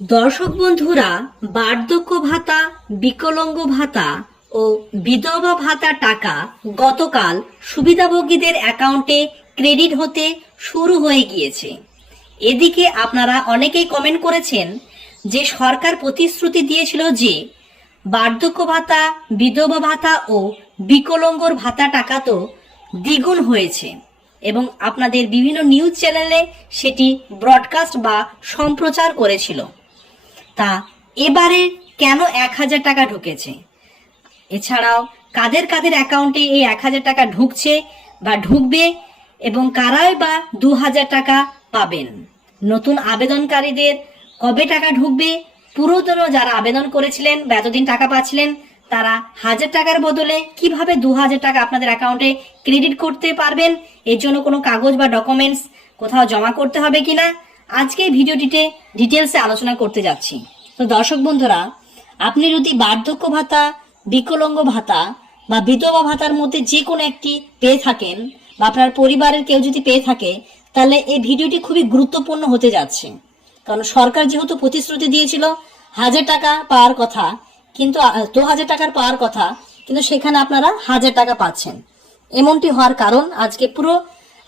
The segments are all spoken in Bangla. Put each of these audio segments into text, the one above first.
দর্শক বন্ধুরা, বার্ধক্য ভাতা, বিকলাঙ্গ ভাতা ও বিধবা ভাতা টাকা গতকাল সুবিধাভোগীদের অ্যাকাউন্টে ক্রেডিট হতে শুরু হয়ে গিয়েছে। এদিকে আপনারা অনেকেই কমেন্ট করেছেন যে সরকার প্রতিশ্রুতি দিয়েছিল যে বার্ধক্য ভাতা, বিধবা ভাতা ও বিকলাঙ্গর ভাতা টাকা তো দ্বিগুণ হয়েছে এবং আপনাদের বিভিন্ন নিউজ চ্যানেলে সেটি ব্রডকাস্ট বা সম্প্রচার করেছিল। তা এবারে কেন 1,000 টাকা ঢুকেছে, এছাড়াও কাদের কাদের অ্যাকাউন্টে এই 1,000 টাকা ঢুকছে বা ঢুকবে এবং কারাই বা 2,000 টাকা পাবেন, নতুন আবেদনকারীদের কবে টাকা ঢুকবে, পুরোনো যারা আবেদন করেছিলেন বা এতদিন টাকা পাচ্ছিলেন তারা 1,000 টাকার বদলে কিভাবে 2,000 টাকা আপনাদের অ্যাকাউন্টে ক্রেডিট করতে পারবেন, এর জন্য কোনো কাগজ বা ডকুমেন্টস কোথাও জমা করতে হবে কিনা, আজকে এই ভিডিওটিতে ডিটেলসে আলোচনা করতে যাচ্ছি। তো দর্শক বন্ধুরা, আপনি যদি বার্ধক্য ভাতা, বিকলাঙ্গ ভাতা বা বিধবা ভাতার মধ্যে যে কোনো একটি পেয়ে থাকেন বা আপনার পরিবারের কেউ যদি পেয়ে থাকে, তাহলে এই ভিডিওটি খুবই গুরুত্বপূর্ণ হতে যাচ্ছে। কারণ সরকার যেহেতু প্রতিশ্রুতি দিয়েছিল 1,000 টাকা পাওয়ার কথা, কিন্তু 2,000 টাকার পাওয়ার কথা, কিন্তু সেখানে আপনারা 1,000 টাকা পাচ্ছেন। এমনটি হওয়ার কারণ আজকে পুরো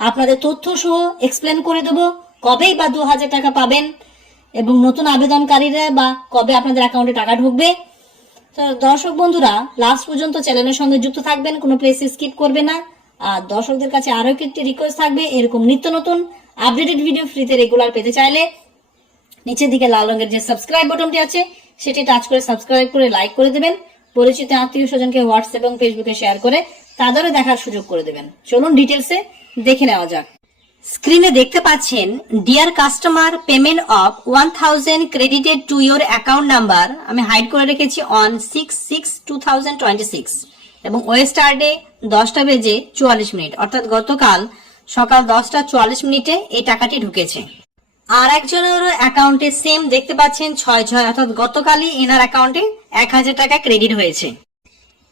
আপনাদের তথ্য সহ এক্সপ্লেন করে দেবো কবেই বা 2,000 টাকা পাবেন এবং নতুন আবেদনকারীরা বা কবে আপনাদের অ্যাকাউন্টে টাকা ঢুকবে। তো দর্শক বন্ধুরা, লাস্ট পর্যন্ত চ্যানেলের সঙ্গে যুক্ত থাকবেন, কোনো প্লেস স্কিপ করবে না। আর দর্শকদের কাছে আরো একটি রিকোয়েস্ট থাকবে, এরকম নিত্য নতুন আপডেটেড ভিডিও ফ্রিতে রেগুলার পেতে চাইলে নিচের দিকে লাল রঙের যে সাবস্ক্রাইব বাটনটি আছে সেটি টাচ করে সাবস্ক্রাইব করে লাইক করে দেবেন। পরিচিত আত্মীয় স্বজনকে হোয়াটসঅ্যাপ এবং ফেসবুকে শেয়ার করে তাদেরও দেখার সুযোগ করে দেবেন। চলুন ডিটেলসে দেখে নেওয়া যাক। স্ক্রিনে দেখতে পাচ্ছেন, deer customer, payment of 1,000 credited to your account number, আমি হাইড করে রেখেছি অন 6/6/2026 এবং ওয়েস্টারডে 10:44, অর্থাৎ গতকাল সকাল 10:44 এই টাকাটি ঢুকেছে। আর একজনের অ্যাকাউন্টে সেম দেখতে পাচ্ছেন 6/6, অর্থাৎ গতকালই এনার অ্যাকাউন্টে 1,000 টাকা ক্রেডিট হয়েছে।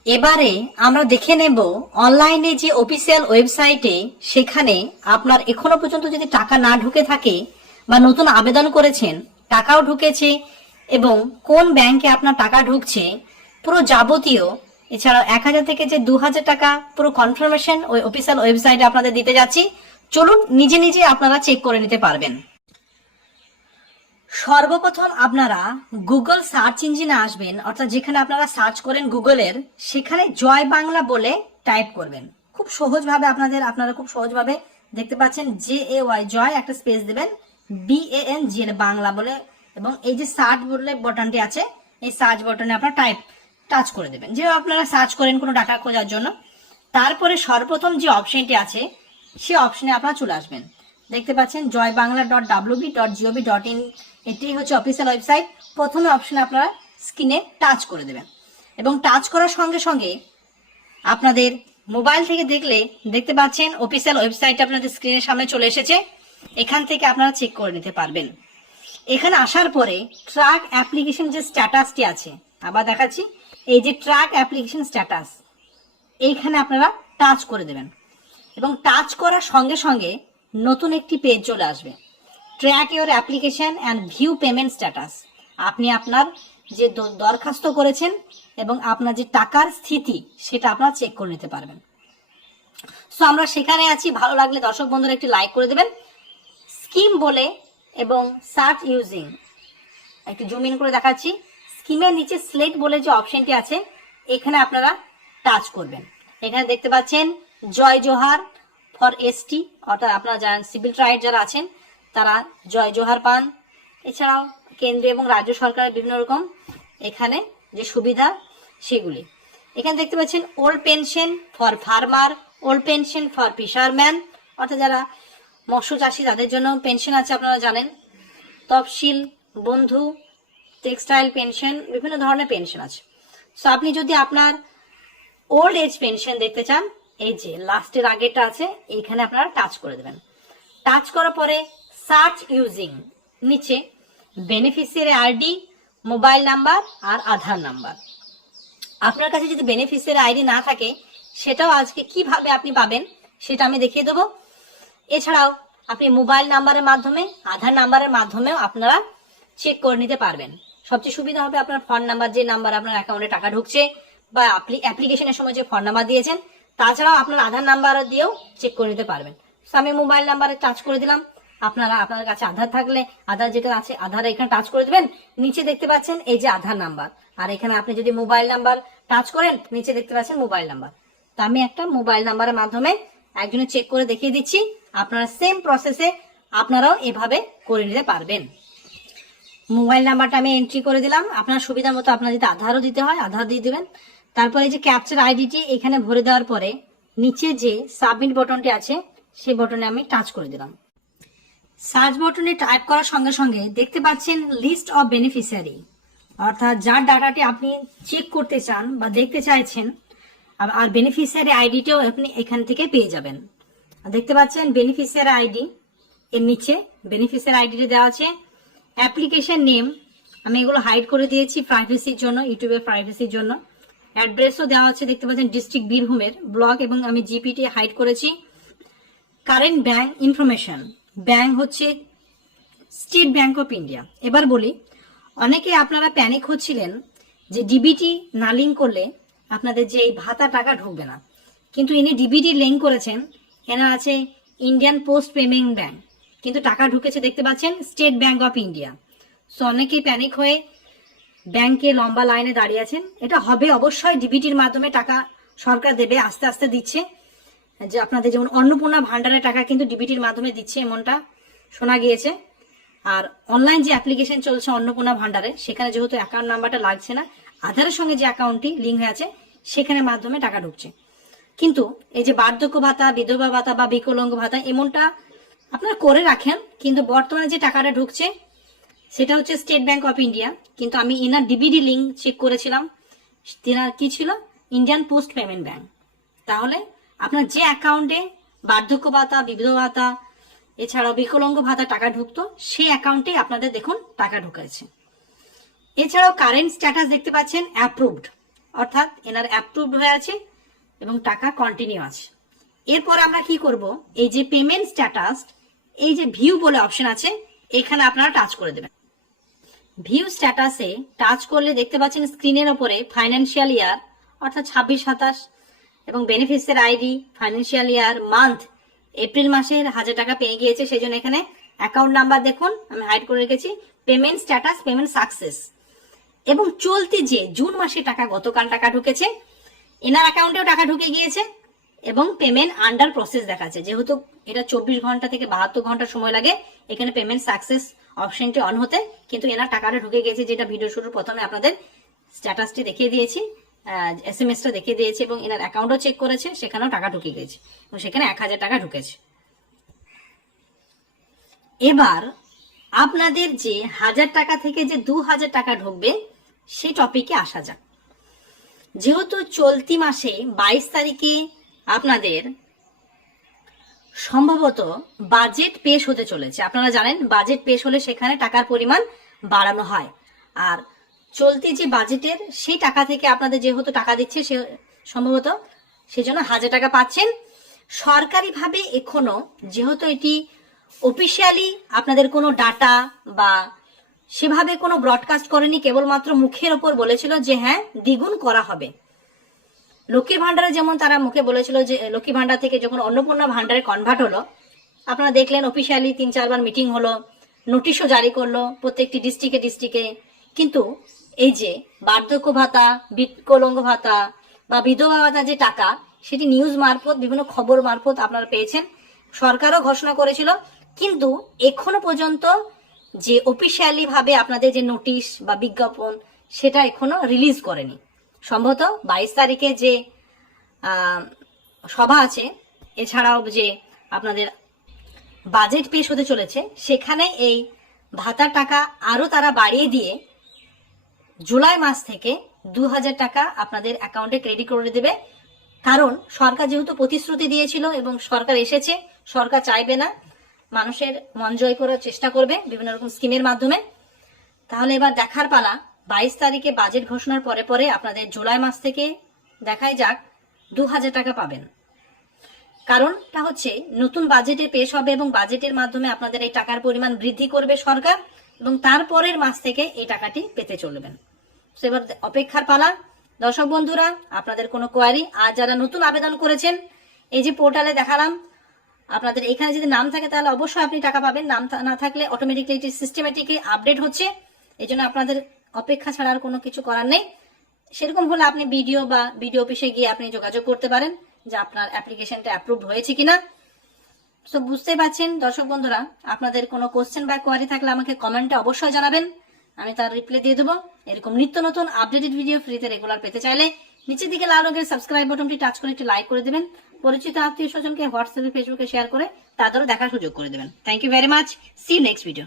এবারে আমরা দেখে নেব অনলাইনে যে অফিসিয়াল ওয়েবসাইটে, সেখানে আপনার এখনো পর্যন্ত যদি টাকা না ঢুকে থাকে বা নতুন আবেদন করেছেন টাকাও ঢুকেছে এবং কোন ব্যাংকে আপনার টাকা ঢুকছে পুরো যাবতীয়, এছাড়াও 1,000 থেকে যে 2,000 টাকা পুরো কনফার্মেশন ওই অফিসিয়াল ওয়েবসাইটে আপনাদের দিতে যাচ্ছি। চলুন নিজে নিজে আপনারা চেক করে নিতে পারবেন। সর্বপ্রথম আপনারা গুগল সার্চ ইঞ্জিনে আসবেন, অর্থাৎ যেখানে আপনারা সার্চ করেন গুগলের, সেখানে জয় বাংলা বলে টাইপ করবেন। খুব সহজভাবে আপনারা খুব সহজভাবে দেখতে পাচ্ছেন, JAY জয় একটা স্পেস দেবেন, BANG বাংলা বলে, এবং এই যে সার্চ বলে বাটনটি আছে এই সার্চ বাটনে আপনারা টাচ করে দেবেন, যেভাবে আপনারা সার্চ করেন কোনো ডাটা খোঁজার জন্য। তারপরে সর্বপ্রথম যে অপশনটি আছে সেই অপশনে আপনারা চলে আসবেন। দেখতে পাচ্ছেন joybangla.wb.gov.in, এটি হচ্ছে অফিসিয়াল ওয়েবসাইট। প্রথমে অপশনে আপনারা স্ক্রিনে টাচ করে দেবেন এবং টাচ করার সঙ্গে সঙ্গে আপনাদের মোবাইল থেকে দেখতে পাচ্ছেন অফিসিয়াল ওয়েবসাইট আপনাদের স্ক্রিনের সামনে চলে এসেছে। এখান থেকে আপনারা চেক করে নিতে পারবেন। এখানে আসার পরে ট্র্যাক অ্যাপ্লিকেশন যে স্ট্যাটাসটি আছে, আবার দেখাচ্ছি, এই যে ট্র্যাক অ্যাপ্লিকেশন স্ট্যাটাস, এইখানে আপনারা টাচ করে দেবেন এবং টাচ করার সঙ্গে সঙ্গে নতুন একটি পেজ চলে আসবে, track your application and view payment status. আপনি আপনার যে দরখাস্ত করেছেন এবং আপনার যে টাকার স্থিতি সেটা আপনারা চেক করে নিতে পারবেন। সো আমরা সেখানে আছি। ভালো লাগলে দর্শক বন্ধুরা একটি লাইক করে দেবেন। স্কিম বলে এবং সার্চ ইউজিং, একটু জুম ইন করে দেখাচ্ছি, স্কিমের নিচে স্লেট বলে যে অপশনটি আছে এখানে আপনারা টাচ করবেন। এখানে দেখতে পাচ্ছেন জয় জোহার ফর ST, অর্থাৎ আপনারা জানেন সিভিল রাইট যারা আছেন তারা জয় জোহার পান। এছাড়াও কেন্দ্রীয় এবং রাজ্য সরকারের বিভিন্ন রকম এখানে যে সুবিধা সেগুলি এখানে দেখতে পাচ্ছেন। Old pension for farmer, old pension for fisherman, অর্থাৎ যারা মৎস্য চাষী তাদের জন্য পেনশন আছে আপনারা জানেন। তফসিল বন্ধু, টেক্সটাইল পেনশন, বিভিন্ন ধরনের পেনশন আছে। সো আপনি যদি আপনার ওল্ড এজ পেনশন দেখতে চান, এই যে লাস্টের আগেটা আছে এইখানে আপনারা টাচ করে দেবেন। টাচ করার পরে সার্চ ইউজিং, নিচে বেনিফিশিয়ারি আইডি, মোবাইল নাম্বার আর আধার নাম্বার। আপনার কাছে যদি বেনিফিশিয়ারি আইডি না থাকে সেটাও আজকে কিভাবে আপনি পাবেন সেটা আমি দেখিয়ে দেবো। এছাড়াও আপনি মোবাইল নাম্বারের মাধ্যমে, আধার নাম্বারের মাধ্যমেও আপনারা চেক করে নিতে পারবেন। সবচেয়ে সুবিধা হবে আপনার ফোন নাম্বার, যে নাম্বার আপনার অ্যাকাউন্টে টাকা ঢুকছে বা অ্যাপ্লিকেশনের সময় যে ফোন নাম্বার দিয়েছেন, তাছাড়াও আপনার আধার নাম্বার দিয়েও চেক করে নিতে পারবেন। তো আমি মোবাইল নাম্বারে টাচ করে দিলাম। আপনার কাছে আধার থাকলে আধার যেটা আছে আধার এখানে টাচ করে দিবেন। নিচে দেখতে পাচ্ছেন এই যে আধার নাম্বার, আর এখানে আপনি যদি মোবাইল নাম্বার টাচ করেন নিচে দেখতে পাচ্ছেন মোবাইল নাম্বার। তো আমি একটা মোবাইল নাম্বারের মাধ্যমে একজনে চেক করে দেখিয়ে দিচ্ছি। আপনারা সেম প্রসেসে আপনারাও এভাবে করে নিতে পারবেন। মোবাইল নাম্বারটা আমি এন্ট্রি করে দিলাম। আপনার সুবিধা মতো আপনার যদি আধারও দিতে হয় আধার দিয়ে দিবেন। তারপরে এই যে ক্যাপচার আইডিটি এখানে ভরে দেওয়ার পরে নিচে যে সাবমিট বাটনটি আছে সেই বাটনে আমি টাচ করে দিলাম। সার্চ বাটনে টাইপ করার সঙ্গে সঙ্গে দেখতে পাচ্ছেন লিস্ট অফ বেনিফিশিয়ারি, অর্থাৎ যার ডাটাটি আপনি চেক করতে চান বা দেখতে চাইছেন, আর বেনিফিশিয়ারি আইডিটাও আপনি এখান থেকে পেয়ে যাবেন। দেখতে পাচ্ছেন বেনিফিশিয়ারি আইডি, এর নিচে বেনিফিশিয়ারি আইডিটা দেওয়া আছে। অ্যাপ্লিকেশন নেম আমি এগুলো হাইড করে দিয়েছি প্রাইভেসির জন্য, ইউটিউবের প্রাইভেসির জন্য। অ্যাড্রেসও দেওয়া আছে, দেখতে পাচ্ছেন ডিস্ট্রিক্ট বীরভূমের, ব্লক এবং আমি জিপিটি হাইড করেছি। কারেন্ট ব্যাংক ইনফরমেশন, ব্যাংক হচ্ছে স্টেট ব্যাংক অফ ইন্ডিয়া। এবার বলি, অনেকে আপনারা প্যানিক হচ্ছিলেন যে ডিবিটি না লিঙ্ক করলে আপনাদের যে এই ভাতা টাকা ঢুকবে না, কিন্তু ইনি ডিবিটি লিঙ্ক করেছেন, এনার আছে ইন্ডিয়ান পোস্ট পেমেন্ট ব্যাংক, কিন্তু টাকা ঢুকেছে দেখতে পাচ্ছেন state bank of India. So অনেকেই প্যানিক হয়ে ব্যাংকে লম্বা লাইনে দাঁড়িয়ে আছেন। এটা হবে অবশ্যই ডিবিটির মাধ্যমে টাকা সরকার দেবে, আস্তে আস্তে দিচ্ছে। যে আপনাদের যেমন অন্নপূর্ণা ভান্ডারের টাকা কিন্তু ডিবিটির মাধ্যমে দিচ্ছে এমনটা শোনা গিয়েছে। আর অনলাইন যে অ্যাপ্লিকেশন চলছে অন্নপূর্ণা ভান্ডারে, সেখানে যেহেতু অ্যাকাউন্ট নাম্বারটা লাগছে না, আধারের সঙ্গে যে অ্যাকাউন্টটি লিঙ্ক হয়ে আছে সেখানে মাধ্যমে টাকা ঢুকছে। কিন্তু এই যে বার্ধক্য ভাতা, বিধবা ভাতা বা বিকলাঙ্গ ভাতা এমনটা আপনারা করে রাখেন, কিন্তু বর্তমানে যে টাকাটা ঢুকছে সেটা হচ্ছে স্টেট ব্যাংক অফ ইন্ডিয়া। কিন্তু আমি এনার ডিবিডি লিঙ্ক চেক করেছিলাম, তেনার কি ছিল ইন্ডিয়ান পোস্ট পেমেন্ট ব্যাংক। তাহলে আপনার যে অ্যাকাউন্টে বার্ধক্য ভাতা, বিধবা ভাতা এছাড়াও বিকলাঙ্গ ভাতা টাকা ঢুকতো সেই অ্যাকাউন্টে আপনাদের দেখুন টাকা ঢুকেছে। এছাড়াও কারেন্ট স্ট্যাটাস দেখতে পাচ্ছেন অ্যাপ্রুভড, অর্থাৎ এনার অ্যাপ্রুভড হয়ে আছে এবং টাকা কন্টিনিউ আছে। এরপর আমরা কি করব, এই যে পেমেন্ট স্ট্যাটাস, এই যে ভিউ বলে অপশন আছে এখানে আপনারা টাচ করে দেবেন। ভিউ স্ট্যাটাসে টাচ করলে দেখতে পাচ্ছেন স্ক্রিনের ওপরে ফাইন্যান্সিয়াল ইয়ার অর্থাৎ 26-27 এবং beneficiary ID, financial year, month April মাসের 1000 টাকা পেয়ে গিয়েছে, সেই জন্য এখানে অ্যাকাউন্ট নাম্বার দেখুন আমি হাইড করে রেখেছি, পেমেন্ট স্ট্যাটাস, পেমেন্ট সাকসেস। এবং চলতি যে জুন মাসে টাকা গতকাল টাকা ঢুকেছে, এনার অ্যাকাউন্টেও টাকা ঢুকে গিয়েছে এবং পেমেন্ট আন্ডার প্রসেস দেখাচ্ছে। যেহেতু এটা 24 ঘন্টা থেকে 72 ঘন্টা সময় লাগে এখানে পেমেন্ট সাকসেস অপশনটি অন হতে, কিন্তু এনার টাকাটা ঢুকে গেছে, যেটা ভিডিও শুরুর প্রথমে আপনাদের স্ট্যাটাসটি দেখিয়ে দিয়েছি, এসএমএসটা দেখিয়ে দিয়েছি এবং এনার অ্যাকাউন্টও চেক করেছে, সেখানেও টাকা ঢুকে গেছে এবং সেখানে 1000 টাকা ঢুকেছে। এবার আপনাদের যে 1000 টাকা থেকে যে 2000 টাকা ঢুকবে সেই টপিকে আসা যাক। যেহেতু চলতি মাসে 22 তারিখে আপনাদের সম্ভবত বাজেট পেশ হতে চলেছে, আপনারা জানেন বাজেট পেশ হলে সেখানে টাকার পরিমাণ বাড়ানো হয়। আর চলতি যে বাজেটের সেই টাকা থেকে আপনাদের যেহেতু টাকা দিচ্ছে সে সম্ভবত সেজন্য 1000 টাকা পাচ্ছেন। সরকারিভাবে এখনো যেহেতু এটি অফিসিয়ালি আপনাদের কোনো ডাটা বা সেভাবে কোনো ব্রডকাস্ট করেনি, কেবলমাত্র মুখের ওপর বলেছিল যে হ্যাঁ দ্বিগুণ করা হবে। লক্ষ্মীর ভান্ডারে যেমন তারা মুখে বলেছিল যে লক্ষ্মী ভান্ডার থেকে যখন অন্নপূর্ণা ভান্ডারে কনভার্ট হলো, আপনারা দেখলেন অফিসিয়ালি 3-4 বার মিটিং হলো, নোটিশও জারি করলো প্রত্যেকটি ডিস্ট্রিক্টে। কিন্তু এই যে বার্ধক্য ভাতা, বিকলাঙ্গ ভাতা বা বিধবা ভাতা যে টাকা, সেটি নিউজ মারফত বিভিন্ন খবর মারফত আপনারা পেয়েছেন, সরকারও ঘোষণা করেছিল, কিন্তু এখনো পর্যন্ত যে অফিসিয়ালি ভাবে আপনাদের যে নোটিশ বা বিজ্ঞাপন সেটা এখনো রিলিজ করেনি। সম্ভবত 22 তারিখে যে সভা আছে, এছাড়াও যে আপনাদের বাজেট পেশ হতে চলেছে, সেখানে এই ভাতার টাকা আরো তারা বাড়িয়ে দিয়ে জুলাই মাস থেকে 2000 টাকা আপনাদের অ্যাকাউন্টে ক্রেডিট করে দেবে। কারণ সরকার যেহেতু প্রতিশ্রুতি দিয়েছিল এবং সরকার এসেছে, সরকার চাইবে না, মানুষের মন জয় করার চেষ্টা করবে বিভিন্ন রকম স্কিমের মাধ্যমে। তাহলে এবার দেখার পালা 22 তারিখে বাজেট ঘোষণার পরে পরে আপনাদের জুলাই মাস থেকে দেখাই যাক 2000 টাকা পাবেন। কারণটা হচ্ছে নতুন বাজেটে পেশ হবে এবং বাজেটের মাধ্যমে আপনাদের এই টাকার পরিমাণ বৃদ্ধি করবে সরকার এবং তারপরের মাস থেকে এই টাকাটি পেতে চলবেন। তো এবার অপেক্ষার পালা। দর্শক বন্ধুরা, আপনাদের কোনো কোয়ারি, আর যারা নতুন আবেদন করেছেন, এই যে পোর্টালে দেখালাম, আপনাদের এখানে যদি নাম থাকে তাহলে অবশ্যই আপনি টাকা পাবেন, নাম না থাকলে অটোমেটিকলি এটি সিস্টেমেটিকলি আপডেট হচ্ছে। এই জন্য আপনাদের অপেক্ষা ছাড়া আর কোনো কিছু করার নেই। সেরকম হলে আপনি বিডিও বা বিডিও অফিসে গিয়ে আপনি যোগাযোগ করতে পারেন যে আপনার অ্যাপ্লিকেশনটা অ্যাপ্রুভ হয়েছে কিনা। তো বুঝতে পারছেন দর্শক বন্ধুরা, আপনাদের কোনো কোশ্চেন বা কোয়ারি থাকলে আমাকে কমেন্টে অবশ্যই জানাবেন, আমি তার রিপ্লাই দিয়ে দেবো। এরকম নিত্য নতুন আপডেটেড ভিডিও ফ্রিতে রেগুলার পেতে চাইলে নিচের দিকে লাল রঙের সাবস্ক্রাইব বাটনটি টাচ করে একটি লাইক করে দেবেন। পরিচিত আত্মীয় স্বজনকে হোয়াটসঅ্যাপে ফেসবুকে শেয়ার করে তাদেরও দেখার সুযোগ করে দেবেন। Thank you very much. See you next video.